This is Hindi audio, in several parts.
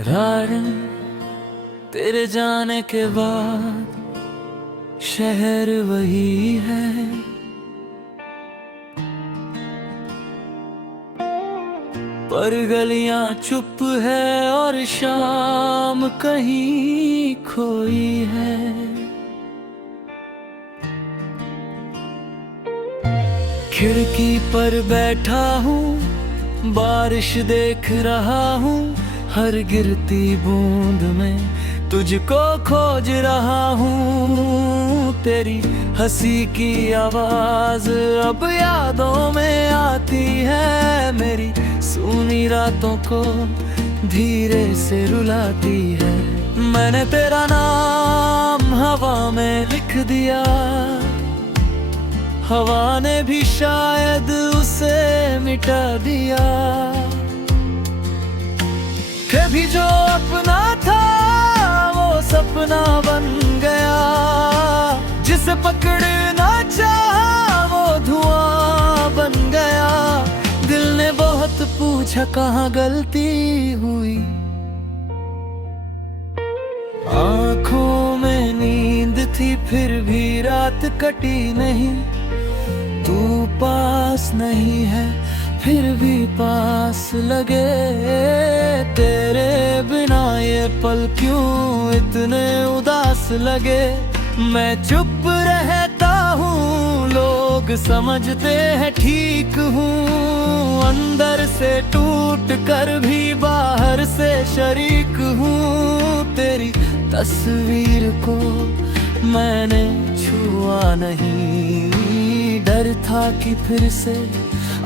रारन तेरे जाने के बाद शहर वही है, पर गलियां चुप है और शाम कहीं खोई है। खिड़की पर बैठा हूँ, बारिश देख रहा हूँ, हर गिरती बूंद में तुझको खोज रहा हूँ। तेरी हंसी की आवाज अब यादों में आती है, मेरी सूनी रातों को धीरे से रुलाती है। मैंने तेरा नाम हवा में लिख दिया, हवा ने भी शायद उसे मिटा दिया। कभी जो अपना था वो सपना बन गया, जिसे पकड़ना चाहा वो धुआं बन गया। दिल ने बहुत पूछा कहाँ गलती हुई, आंखों में नींद थी फिर भी रात कटी नहीं। तू पास नहीं है फिर भी पास लगे, तेरे बिना ये पल क्यों इतने उदास लगे। मैं चुप रहता हूँ, लोग समझते हैं ठीक हूँ, अंदर से टूट कर भी बाहर से शरीक हूँ। तेरी तस्वीर को मैंने छुआ नहीं, डर था कि फिर से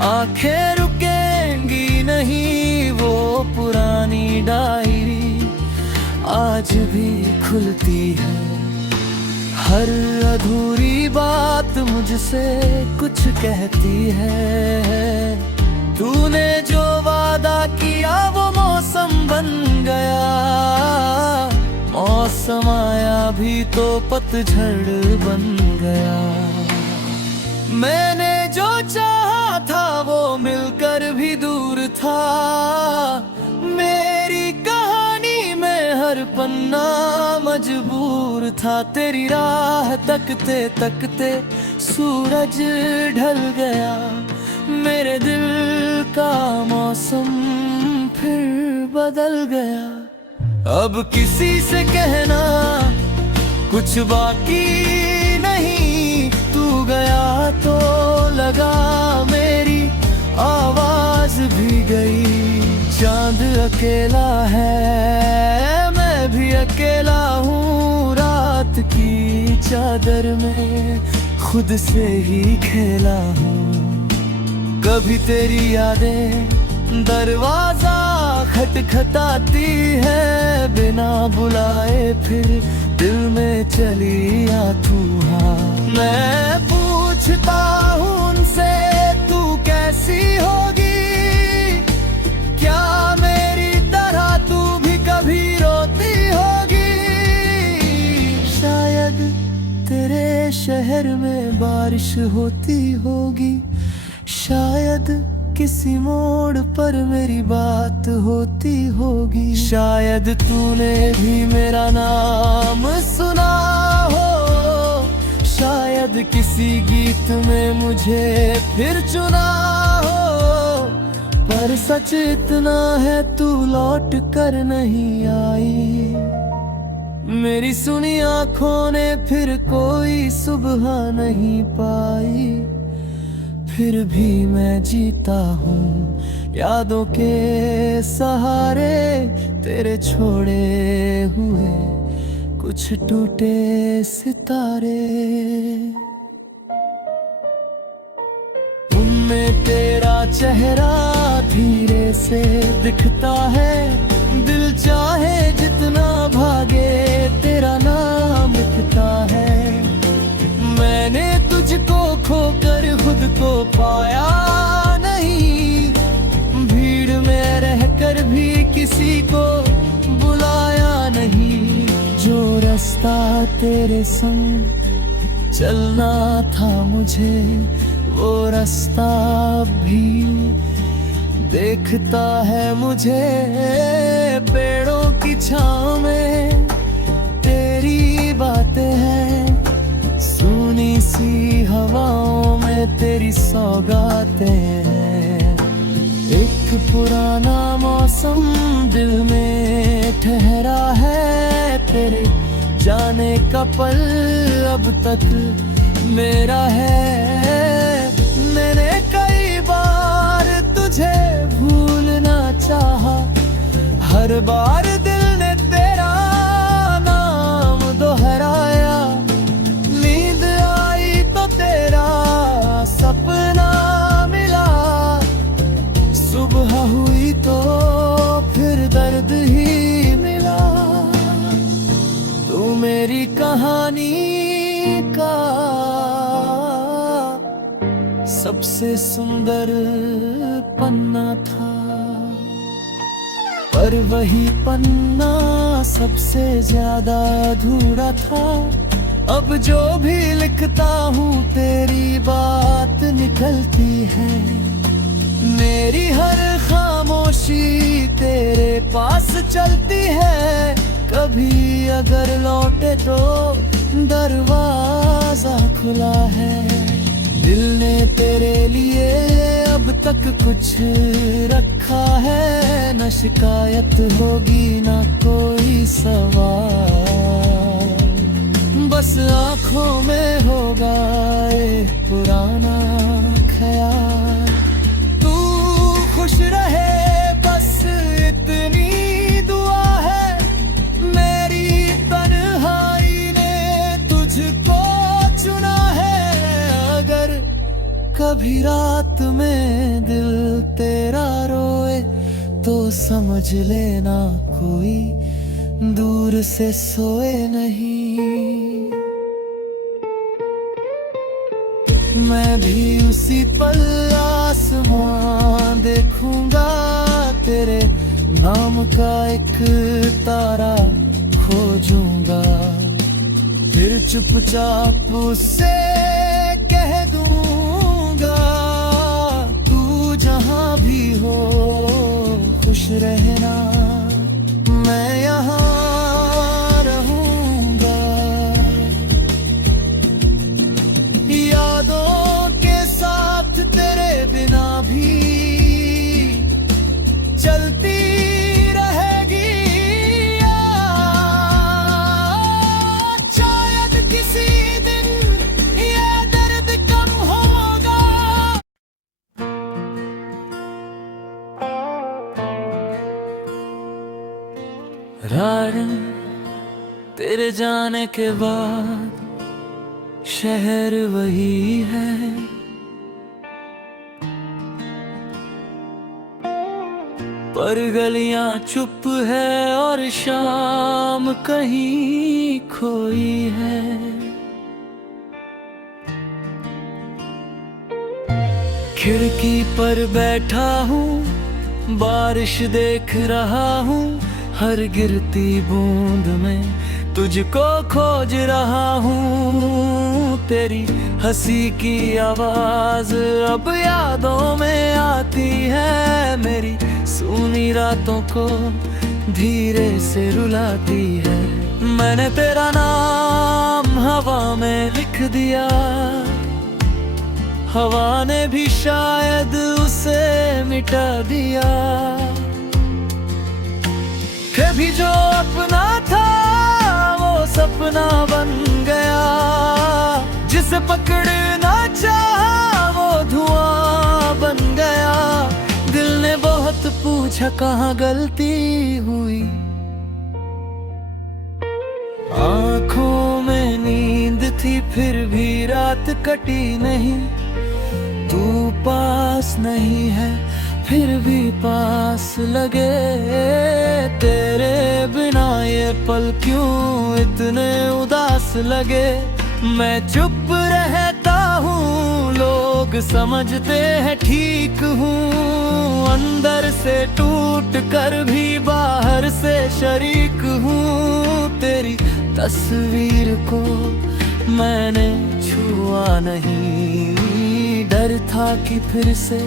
आंखें रुकेंगी नहीं। वो पुरानी डायरी आज भी खुलती है, हर अधूरी बात मुझसे कुछ कहती है। तूने जो वादा किया वो मौसम बन गया, मौसम आया भी तो पतझड़ बन गया। मैंने जो चाहा था वो मिलकर भी दूर था, मेरी कहानी में हर पन्ना मजबूर था। तेरी राह तकते तकते सूरज ढल गया, मेरे दिल का मौसम फिर बदल गया। अब किसी से कहना कुछ बाकी नहीं, तू गया तो लगा मेरी आवाज भी गई। चांद अकेला है मैं भी अकेला हूँ, रात की चादर में खुद से ही खेला हूँ। कभी तेरी यादें दरवाजा खटखटाती है, बिना बुलाए फिर दिल में चली आ तू। हाँ मैं पूछता हूँ उनसे तू कैसी होगी, क्या मेरी तरह तू भी कभी रोती होगी। शायद तेरे शहर में बारिश होती होगी, शायद किसी मोड़ पर मेरी बात होती होगी। शायद तूने भी मेरा नाम सुना हो, शायद किसी गीत में मुझे फिर चुना हो। पर सच इतना है तू लौट कर नहीं आई, मेरी सुनी आंखों ने फिर कोई सुबह नहीं पाई। फिर भी मैं जीता हूँ यादों के सहारे, तेरे छोड़े हुए कुछ टूटे सितारे। उनमें तेरा चेहरा धीरे से दिखता है, दिल चाहे जितना भागे तेरा नाम लिखता है। मैंने तुझको खोकर खुद को पाया नहीं, भीड़ में रहकर भी किसी को बुलाया नहीं। जो रास्ता तेरे संग चलना था मुझे, वो रास्ता भी देखता है मुझे। पेड़ों की छाँव में तेरी बातें हैं, सुनी सी हवाओं में तेरी सौगातें हैं। एक पुराना मौसम दिल में ठहरा है, तेरे जाने का पल अब तक मेरा है। मैंने कई बार तुझे भूलना चाहा, हर बार दिल ने तेरा नाम दोहराया। नींद आई तो तेरा सपना मिला, सुबह हुई तो फिर दर्द ही मिला। तू मेरी कहानी का सबसे सुंदर पन्ना था, पर वही पन्ना सबसे ज्यादा अधूरा था। अब जो भी लिखता हूँ तेरी बात निकलती है, मेरी हर खामोशी तेरे पास चलती है। कभी अगर लौटे तो दरवाजा खुला है, दिल ने तेरे लिए अब तक कुछ रखा है। न शिकायत होगी न कोई सवाल, बस आँखों में होगा एक पुराना ख्याल। तू खुश रहे बस इतनी दुआ है, मेरी तन्हाई ने तुझको चुना है। अगर कभी रात में दिल तेरा रोए तो समझ लेना कोई दूर से सोए नहीं। मैं भी उसी पल आसमां देखूंगा, तेरे नाम का एक तारा खोजूंगा, फिर चुपचाप उससे कह दूंगा, तू जहां भी हो खुश रहना, मैं यहाँ रहूंगा। यादों के साथ तेरे बिना भी चलती रहेगी याद। शायद किसी दिन ये दर्द कम होगा। रारन तेरे जाने के बाद शहर वही है, पर गलियां चुप है और शाम कहीं खोई है। खिड़की पर बैठा हूँ, बारिश देख रहा हूँ, हर गिरती बूंद में तुझको खोज रहा हूँ। तेरी हंसी की आवाज अब यादों में आती है, मेरी सूनी रातों को धीरे से रुलाती है। मैंने तेरा नाम हवा में लिख दिया, हवा ने भी शायद उसे मिटा दिया। कभी जो अपना था वो सपना बन गया, जिसे पकड़ना चाहा वो धुआं बन गया। दिल ने बहुत पूछा कहाँ गलती हुई, आँखों में नींद थी फिर भी रात कटी नहीं। तू पास नहीं है फिर भी पास लगे, तेरे बिना ये पल क्यों इतने उदास लगे। मैं चुप रहता हूँ, लोग समझते हैं ठीक हूँ, अंदर से टूट कर भी बाहर से शरीक हूँ। तेरी तस्वीर को मैंने छुआ नहीं, डर था कि फिर से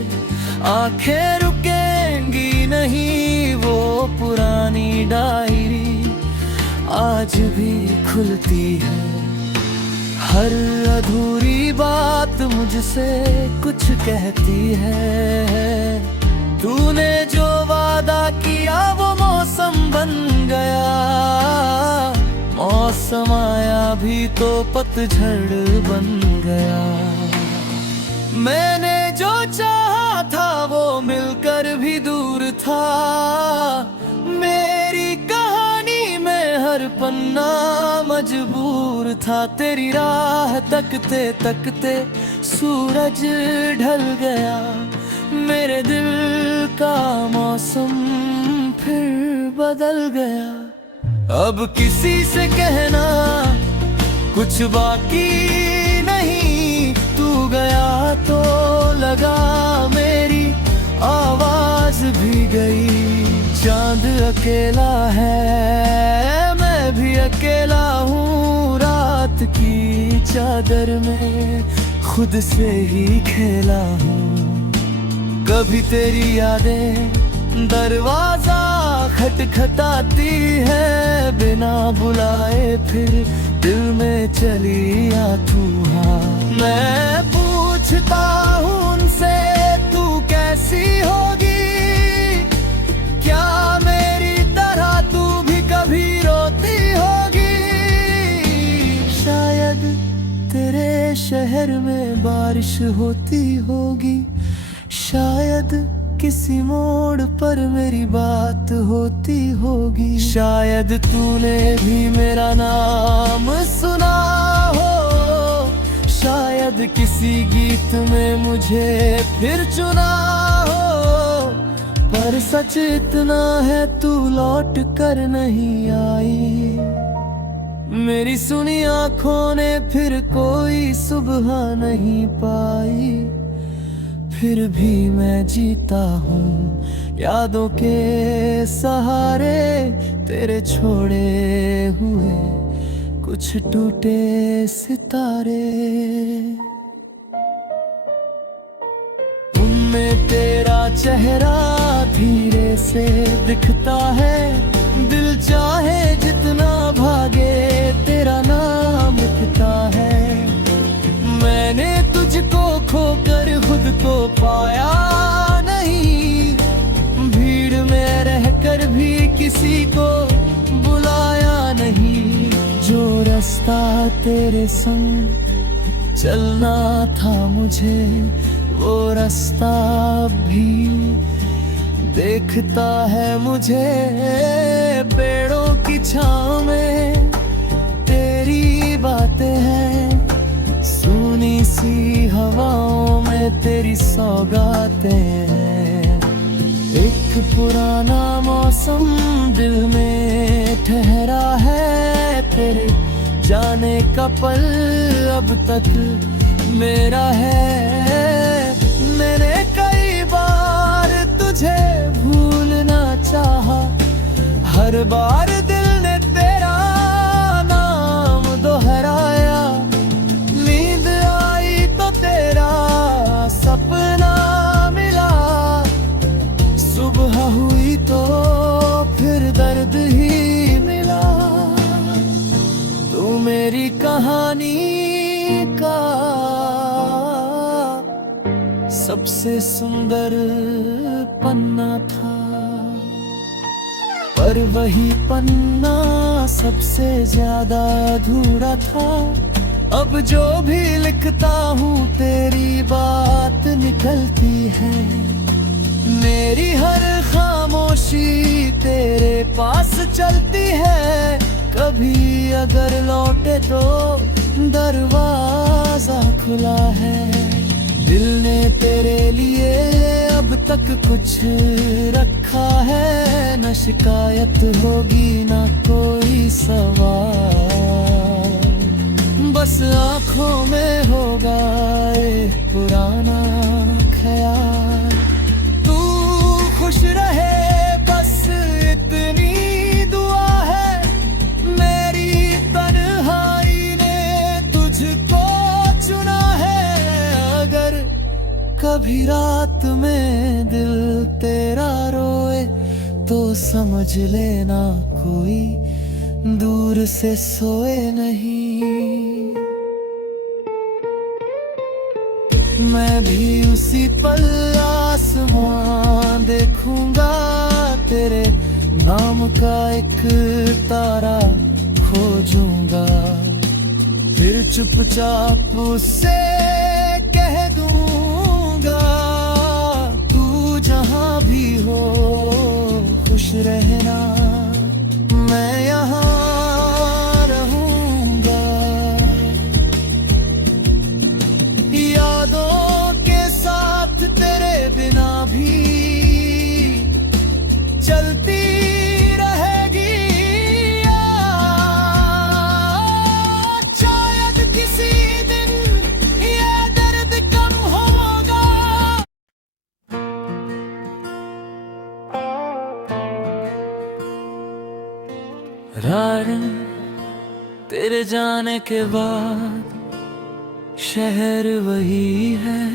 आंखें रुकेंगी नहीं। वो पुरानी डायरी आज भी खुलती है। हर अधूरी बात मुझसे कुछ कहती है। तूने जो वादा किया वो मौसम बन गया। मौसम आया भी तो पतझड़ बन गया। मैंने जो चाहा था वो मिलकर भी दूर था। मेरी कहानी में हर पन्ना मजबूर था। तेरी राह तकते तकते सूरज ढल गया। मेरे दिल का मौसम फिर बदल गया। अब किसी से कहना कुछ बाकी नहीं। तू गया तो लगा मेरी आवाज भी गई। चांद अकेला है, मैं भी अकेला हूँ। रात की चादर में खुद से ही खेला हूँ। कभी तेरी यादें दरवाजा खटखटाती है। बिना बुलाए फिर दिल में चली आ तू। हाँ, मैं पूछता हूँ उनसे तू कैसी होगी। क्या मेरी तरह तू भी कभी रोती होगी। शायद तेरे शहर में बारिश होती होगी। शायद किसी मोड़ पर मेरी बात होती होगी। शायद तूने भी मेरा नाम सुना हो। शायद किसी गीत में मुझे फिर चुना हो। पर सच इतना है तू लौट कर नहीं आई। मेरी सुनी आंखों ने फिर कोई सुबह नहीं पाई। फिर भी मैं जीता हूँ यादों के सहारे। तेरे छोड़े हुए कुछ टूटे सितारे। उनमें तेरा चेहरा धीरे से दिखता है। दिल चाहे जितना भागे तेरा नाम लिखता है। मैंने तुझको खोकर खुद को पाया नहीं। भीड़ में रहकर भी किसी को बुलाया नहीं। जो रास्ता तेरे संग चलना था मुझे वो रास्ता भी देखता है मुझे। पेड़ों की छांव में तेरी बातें हैं। सुनी सी हवाओं में तेरी सौगातें हैं। एक पुराना मौसम दिल में ठहरा है। तेरे जाने का पल अब तक मेरा है। मैंने कई बार तुझे भूलना चाहा। हर बार दिल ने तेरा नाम दोहराया। तेरा सपना मिला। सुबह हुई तो फिर दर्द ही मिला। तू मेरी कहानी का सबसे सुंदर पन्ना था। पर वही पन्ना सबसे ज्यादा अधूरा था। अब जो भी लिखता हूँ तेरी बात निकलती है। मेरी हर खामोशी तेरे पास चलती है। कभी अगर लौटे तो दरवाजा खुला है। दिल ने तेरे लिए अब तक कुछ रखा है। न शिकायत होगी ना कोई सवाल। बस आँखों में होगा एक पुराना ख्याल। तू खुश रहे बस इतनी दुआ है। मेरी तन्हाई ने तुझको चुना है। अगर कभी रात में दिल तेरा रोए तो समझ लेना कोई दूर से सोए नहीं। मैं भी उसी पल आसमां देखूंगा, तेरे नाम का एक तारा खोजूंगा, फिर चुपचाप उससे कह दूंगा, तू जहां भी हो खुश रहना, मैं यहाँ रहूंगा। यादों के साथ तेरे बिना भी चलती रहेगी याद, शायद किसी दिन ये दर्द कम होगा। रारन तेरे जाने के बाद शहर वही है,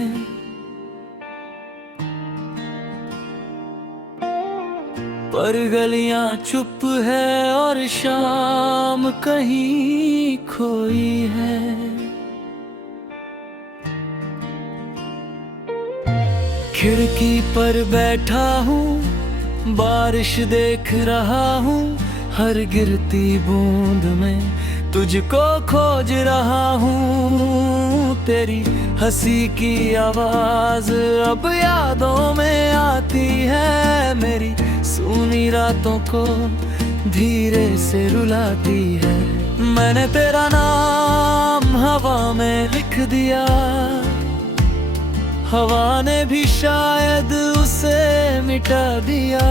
पर गलियां चुप है और शाम कहीं खोई है। खिड़की पर बैठा हूँ, बारिश देख रहा हूँ, हर गिरती बूंद में तुझको खोज रहा हूँ। तेरी हंसी की आवाज अब यादों में आती है, मेरी सूनी रातों को धीरे से रुलाती है। मैंने तेरा नाम हवा में लिख दिया, हवा ने भी शायद उसे मिटा दिया।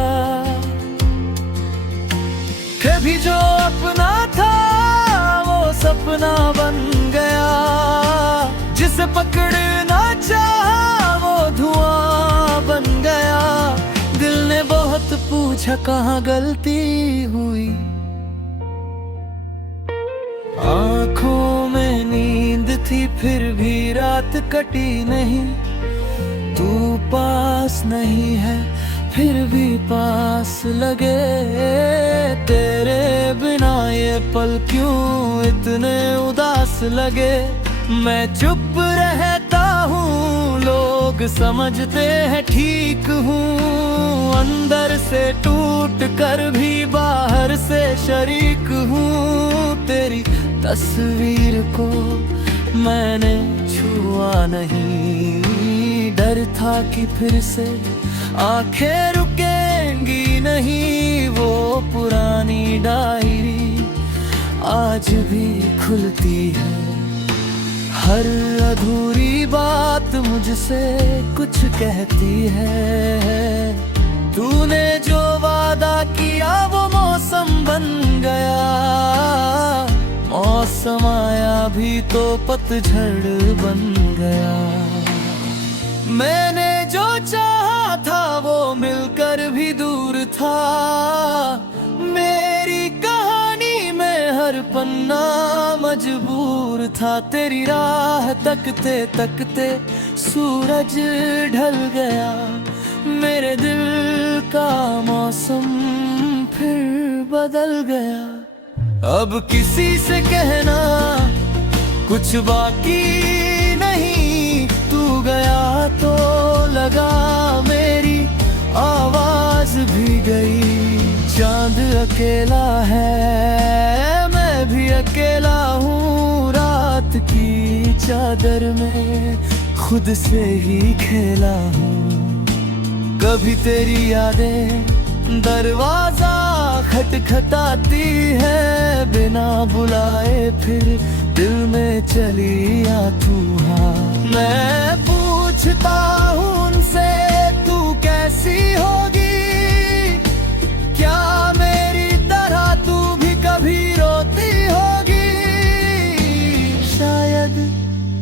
कभी जो अपना था वो सपना बन गया, जिसे पकड़ना चाहा वो धुआं बन गया। दिल ने बहुत पूछा कहाँ गलती हुई, आंखों में नींद थी फिर भी रात कटी नहीं। तू पास नहीं है फिर भी पास लगे, तेरे बिना ये पल क्यों इतने उदास लगे। मैं चुप रहता हूँ, लोग समझते हैं ठीक हूँ, अंदर से टूट कर भी बाहर से शरीक हूँ। तेरी तस्वीर को मैंने छुआ नहीं, डर था कि फिर से आंखें रुकेंगी नहीं। वो पुरानी डायरी आज भी खुलती है, हर अधूरी बात मुझसे कुछ कहती है। तूने जो वादा किया वो मौसम बन गया, मौसम आया भी तो पतझड़ बन गया। मैंने जो चाहा था वो मिलकर भी दूर था, मेरी कहानी में हर पन्ना मजबूर था। तेरी राह तकते तकते सूरज ढल गया, मेरे दिल का मौसम फिर बदल गया। अब किसी से कहना कुछ बाकी नहीं, तू गया तो लगा मेरी आवाज भी गई। चांद अकेला है मैं भी अकेला हूँ, रात की चादर में खुद से ही खेला हूँ। कभी तेरी यादें दरवाजा खटखटाती है, बिना बुलाए फिर दिल में चली आ तू। हाँ मैं पूछता हूँ उनसे तू कैसी होगी, क्या मेरी तरह तू भी कभी रोती होगी। शायद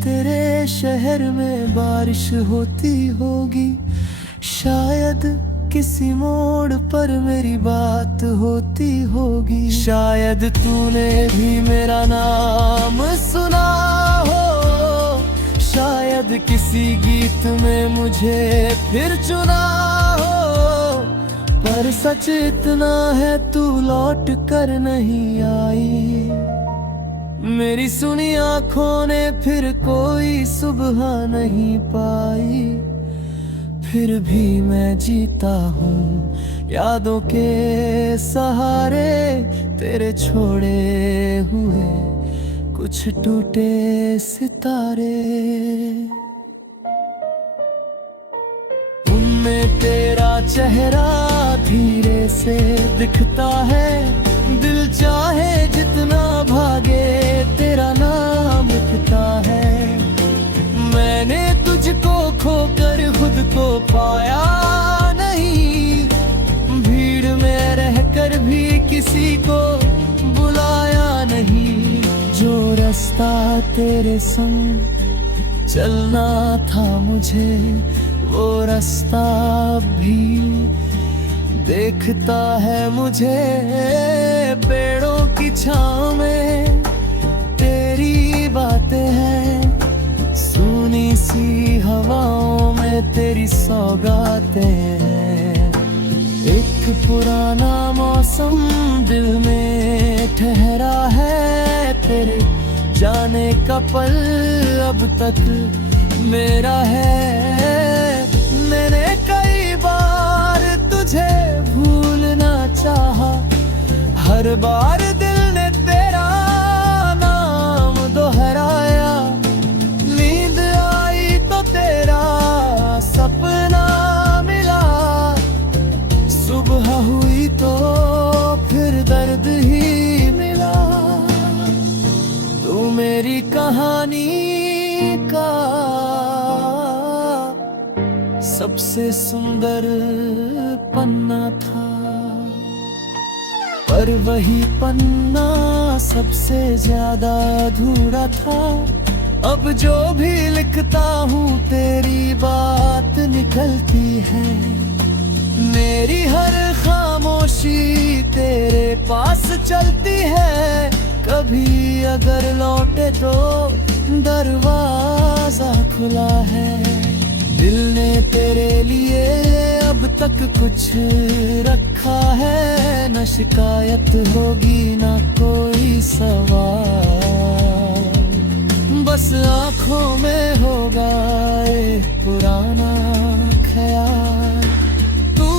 तेरे शहर में बारिश होती होगी, शायद किसी मोड़ पर मेरी बात होती होगी। शायद तूने भी मेरा नाम सुना हो, शायद किसी गीत में मुझे फिर चुना हो। पर सच इतना है तू लौट कर नहीं आई। मेरी सुनी आंखों ने फिर कोई सुबह नहीं पाई। फिर भी मैं जीता हूँ यादों के सहारे, तेरे छोड़े हुए कुछ टूटे सितारे। उनमें तेरा चेहरा धीरे से दिखता है, दिल चाहे जितना भागे तेरा नाम लिखता है। मैंने तुझको खोकर खुद को पाया नहीं, भीड़ में रहकर भी किसी को बुलाया नहीं। जो रास्ता तेरे संग चलना था मुझे, वो रास्ता भी देखता है मुझे। पेड़ों की छाँव में तेरी बातें हैं, सुनी सी हवाओं में तेरी सौगातें हैं। एक पुराना मौसम दिल में ठहरा है, तेरे जाने का पल अब तक मेरा है। मैंने कई बार तुझे भूलना चाहा, हर बार दिल ने तेरा नाम दोहराया। नींद आई तो तेरा सपना मिला, सुबह हुई तो फिर दर्द ही मिला। तू मेरी कहानी का सबसे सुंदर पन्ना था, पर वही पन्ना सबसे ज्यादा अधूरा था। अब जो भी लिखता हूँ तेरी बात निकलती है। मेरी हर खामोशी तेरे पास चलती है। कभी अगर लौटे तो दरवाजा खुला है। दिल ने तेरे लिए अब तक कुछ रखा है, न शिकायत होगी न कोई सवाल। बस आँखों में होगा एक पुराना ख्याल। तू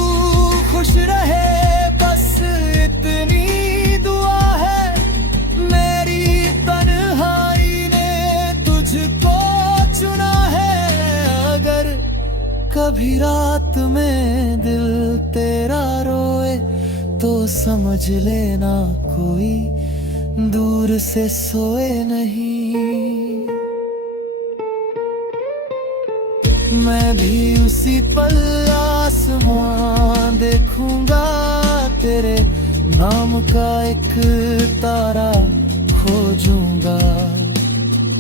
खुश रहे बस इतनी दुआ है, मेरी तन्हाई ने तुझको चुना है। अगर कभी रात में दिल तेरा रोए तो समझ लेना कोई दूर से सोए नहीं। मैं भी उसी पल आसमां देखूंगा, तेरे नाम का एक तारा खोजूंगा।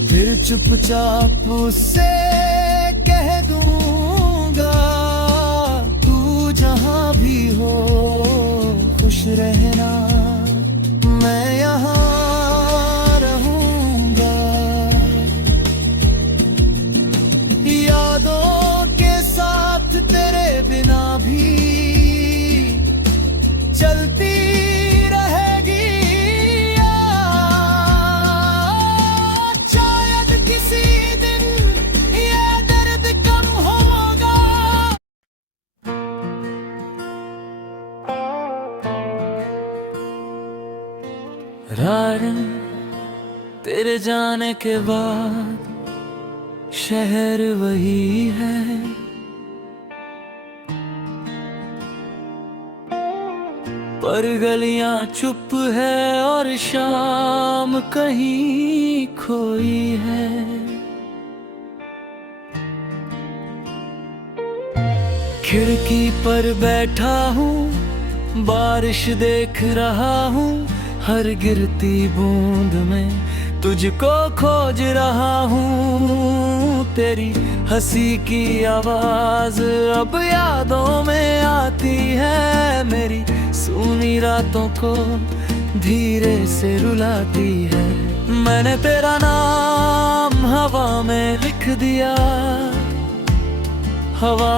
फिर चुपचाप उससे कह दूंगा, तू जहां भी हो खुश रहना, मैं यहाँ रहूंगा। यादों के साथ तेरे बिना भी चलती रहेगी। शायद किसी दिन ये दर्द कम होगा। रारन तेरे जाने के बाद शहर वही है, पर गलियां चुप है और शाम कहीं खोई है। खिड़की पर बैठा हूँ, बारिश देख रहा हूँ, हर गिरती बूंद में तुझको खोज रहा हूँ। तेरी हंसी की आवाज अब यादों में आती है, मेरी सूनी रातों को धीरे से रुलाती है। मैंने तेरा नाम हवा में लिख दिया, हवा